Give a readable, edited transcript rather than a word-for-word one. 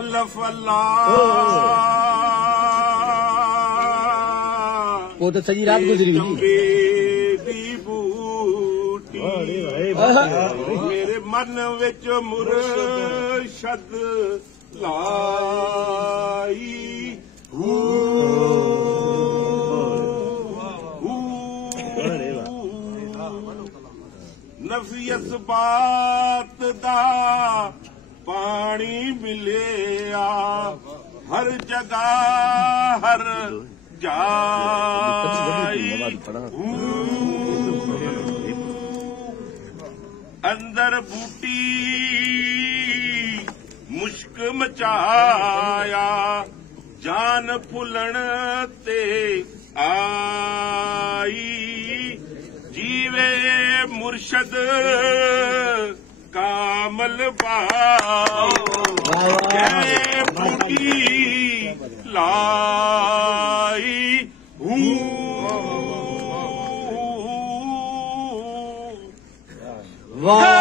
अल्लाह अल्लाह वो तो सजी रात गुजरी चंबे दी बूटी मेरे मन विच मुरशद लाई नफियत बात दा पानी मिलिया हर जगह हर जाई अंदर बूटी मुश्क मचाया जान फुलन ते आई जीवे मुर्शद कामल पाओ जय बूटी लाई वाह।